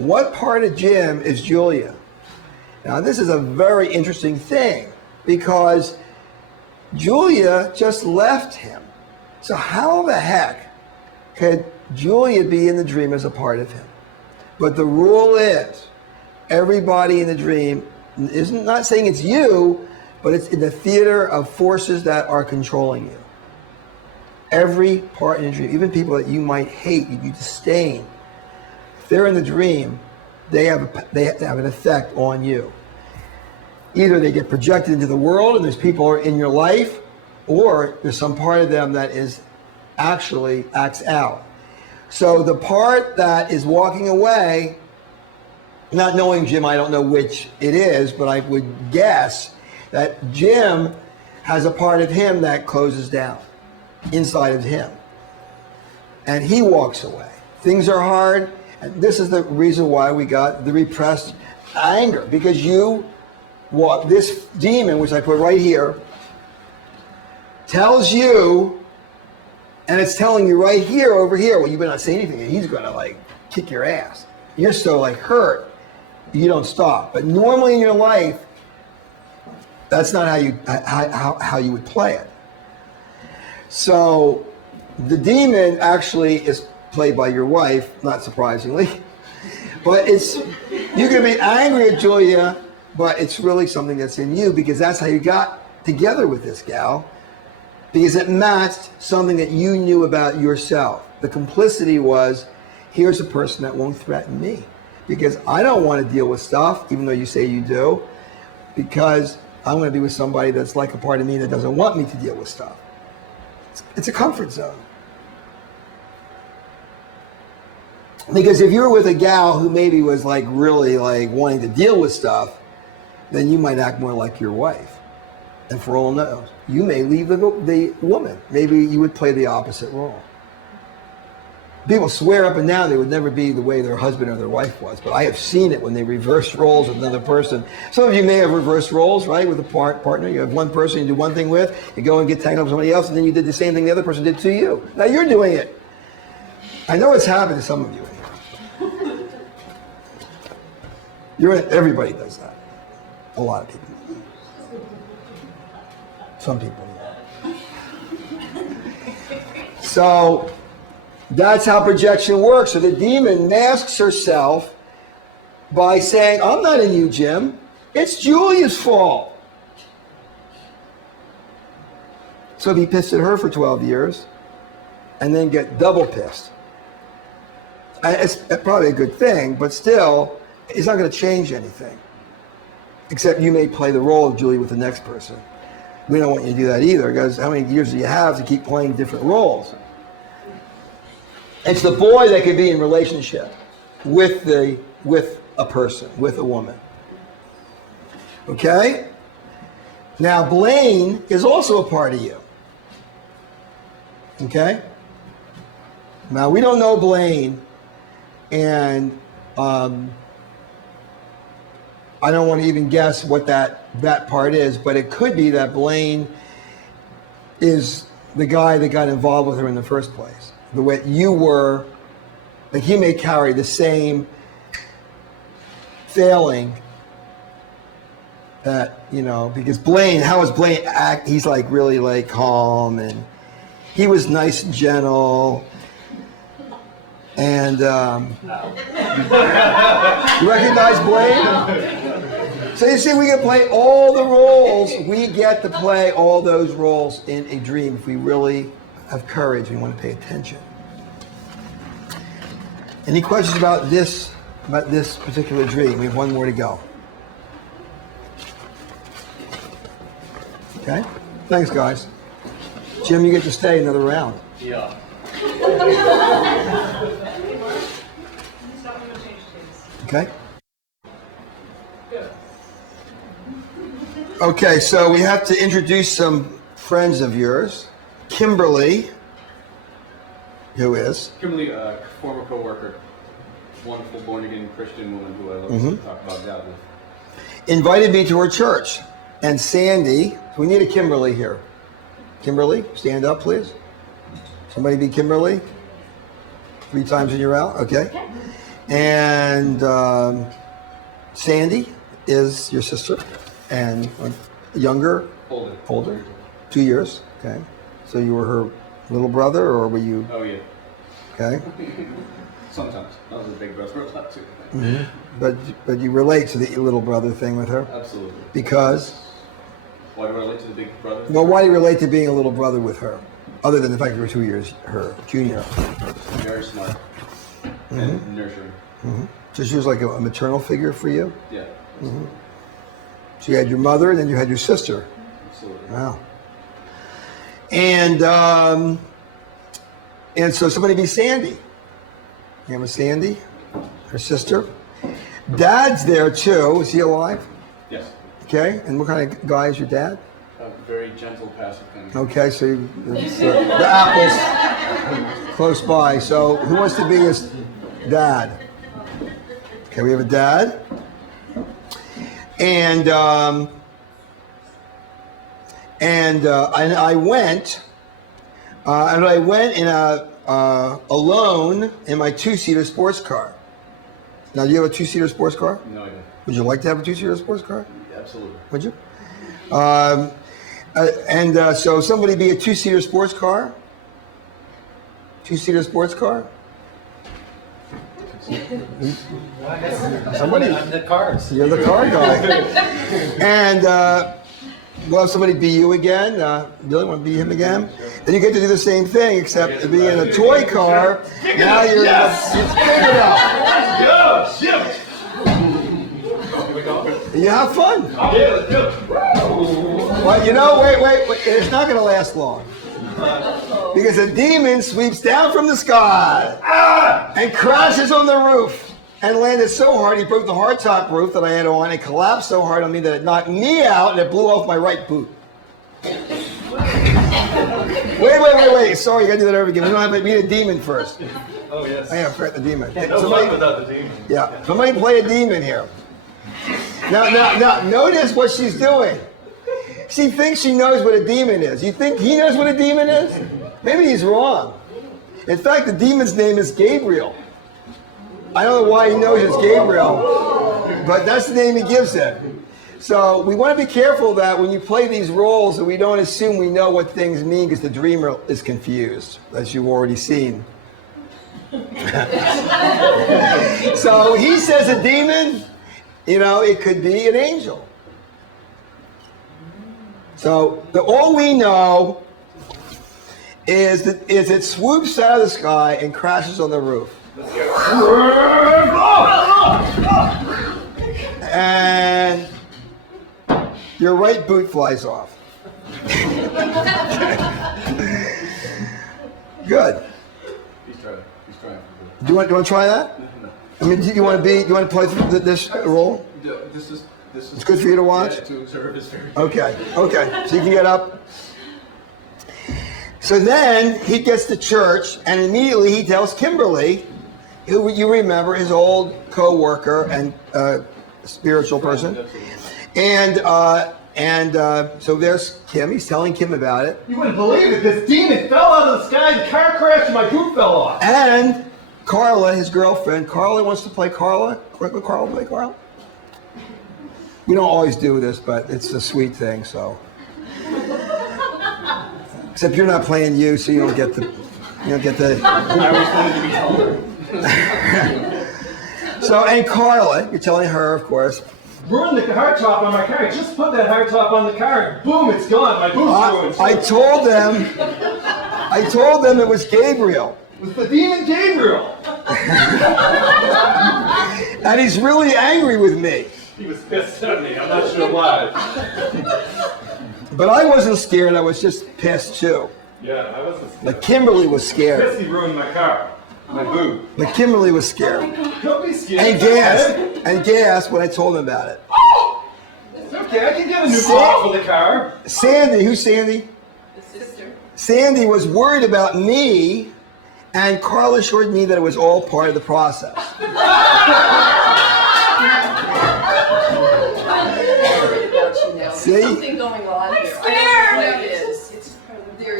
What part of Jim is Julia? Now, this is a very interesting thing because Julia just left him. So how the heck could Julia be in the dream as a part of him? But the rule is, everybody in the dream isn't not saying it's you, but it's in the theater of forces that are controlling you. Every part in the dream, even people that you might hate, you disdain, if they're in the dream, they have an effect on you. Either they get projected into the world and there's people in your life, or there's some part of them that is actually acts out. So the part that is walking away, not knowing Jim, I don't know which it is, but I would guess that Jim has a part of him that closes down inside of him. And he walks away. Things are hard. And this is the reason why we got the repressed anger, because this demon, which I put right here, tells you, and it's telling you right here, over here, well, you better not say anything, and he's going to like kick your ass. You're so like hurt, you don't stop. But normally in your life, that's not how you would play it. So the demon actually is played by your wife, not surprisingly. But you can be angry at Julia, but it's really something that's in you, because that's how you got together with this gal, because it matched something that you knew about yourself. The complicity was, here's a person that won't threaten me, because I don't want to deal with stuff, even though you say you do, because I'm going to be with somebody that's like a part of me that doesn't want me to deal with stuff. It's a comfort zone. Because if you were with a gal who maybe was like really like wanting to deal with stuff, then you might act more like your wife. And for all knows, you may leave the woman. Maybe you would play the opposite role. People swear up and down they would never be the way their husband or their wife was, but I have seen it when they reverse roles with another person. Some of you may have reversed roles, right, with a partner. You have one person you do one thing with, you go and get tangled up with somebody else, and then you did the same thing the other person did to you. Now you're doing it. I know it's happened to some of you in here. Everybody does that. A lot of people. Some people. So that's how projection works. So the demon masks herself by saying, I'm not in you, Jim. It's Julia's fault. So be pissed at her for 12 years and then get double pissed. It's probably a good thing, but still, it's not going to change anything. Except you may play the role of Julie with the next person. We don't want you to do that either, because how many years do you have to keep playing different roles? It's the boy that could be in relationship with a person, with a woman. Okay? Now, Blaine is also a part of you. Okay? Now, we don't know Blaine, and I don't want to even guess what that part is, but it could be that Blaine is the guy that got involved with her in the first place. The way you were, like he may carry the same failing that, because Blaine, how is Blaine act? He's like really like calm, and he was nice and gentle. And you recognize Blaine? So you see, we can play all the roles. We get to play all those roles in a dream if we really have courage and want to pay attention. Any questions about this particular dream? We have one more to go. Okay? Thanks, guys. Jim, you get to stay another round. Yeah. Okay? Okay, so we have to introduce some friends of yours. Kimberly, who is? Kimberly, a former co-worker, wonderful born-again Christian woman who I love to talk about God with. Invited me to her church. And Sandy, we need a Kimberly here. Kimberly, stand up, please. Somebody be Kimberly. 3 times and you're out, okay? And Sandy is your sister, and younger, older, 2 years. Okay, so you were her little brother, or were you? Oh yeah. Okay. Sometimes I was a big brother a lot too. Mm-hmm. But you relate to the little brother thing with her? Absolutely. Because? Why do I relate to the big brother? Well, why do you relate to being a little brother with her, other than the fact you were 2 years her junior? Very smart and nurturing. Mm-hmm. So she was like a maternal figure for you? Yeah. Mm-hmm. So you had your mother, and then you had your sister. Absolutely. Wow. And so somebody be Sandy. You have a Sandy, her sister. Dad's there too. Is he alive? Yes. Okay. And what kind of guy is your dad? A very gentle, passive kind of. Okay, so the apple's close by. So who wants to be his dad? Okay, we have a dad. And I went in alone in my two-seater sports car. Now, do you have a two-seater sports car? No, I don't. Would you like to have a two-seater sports car? Absolutely. Would you? So somebody be a two-seater sports car? Two-seater sports car? Somebody. I'm the cars. You're the car guy. And we'll have somebody be you again. Billy, want to be him again? Then you get to do the same thing, except being in a toy car. Now you're it's big enough. You have fun. Yeah, let's do it. Well, you know, wait. It's not going to last long. Because a demon sweeps down from the sky and crashes on the roof and landed so hard he broke the hardtop roof that I had on and collapsed so hard on me that it knocked me out and it blew off my right boot. Wait. Sorry, you got to do that over again. We don't have to meet a demon first. Oh, yes. I have to the demon. No fun without the demon. Yeah, somebody play a demon here. Now, notice what she's doing. She thinks she knows what a demon is. You think he knows what a demon is? Maybe he's wrong. In fact, the demon's name is Gabriel. I don't know why he knows it's Gabriel, but that's the name he gives it. So we want to be careful that when you play these roles that we don't assume we know what things mean because the dreamer is confused, as you've already seen. So he says a demon, it could be an angel. So all we know is it swoops out of the sky and crashes on the roof. And your right boot flies off. Good. He's trying. Do you want to try that? I mean, do you want to play this role? This is. It's good for you to watch? Yeah, to observe is very. Okay. So you can get up. So then he gets to church, and immediately he tells Kimberly, who you remember, his old co-worker and spiritual person. And so there's Kim. He's telling Kim about it. You wouldn't believe it. This demon fell out of the sky. The car crashed and my boot fell off. And Carla, his girlfriend, Carla wants to play Carla. Let Carla play Carla. We don't always do this, but it's a sweet thing, so. Except you're not playing you, so you don't get the. I was wanted to be taller. So, and Carla, you're telling her, of course. Ruined the hardtop on my car. I just put that hardtop on the car. Boom, it's gone. My boot's ruined. I told them it was Gabriel. It was the demon Gabriel. And he's really angry with me. He was pissed at me. I'm not sure why. But I wasn't scared. I was just pissed too. Yeah, I wasn't scared. But Kimberly was scared. Pissed he ruined my car. My boot. But Kimberly was scared. Don't be scared. And gasped when I told him about it. It's okay, I can get a new ball for the car. Sandy, who's Sandy? The sister. Sandy was worried about me, and Carl assured me that it was all part of the process. See? Something going on.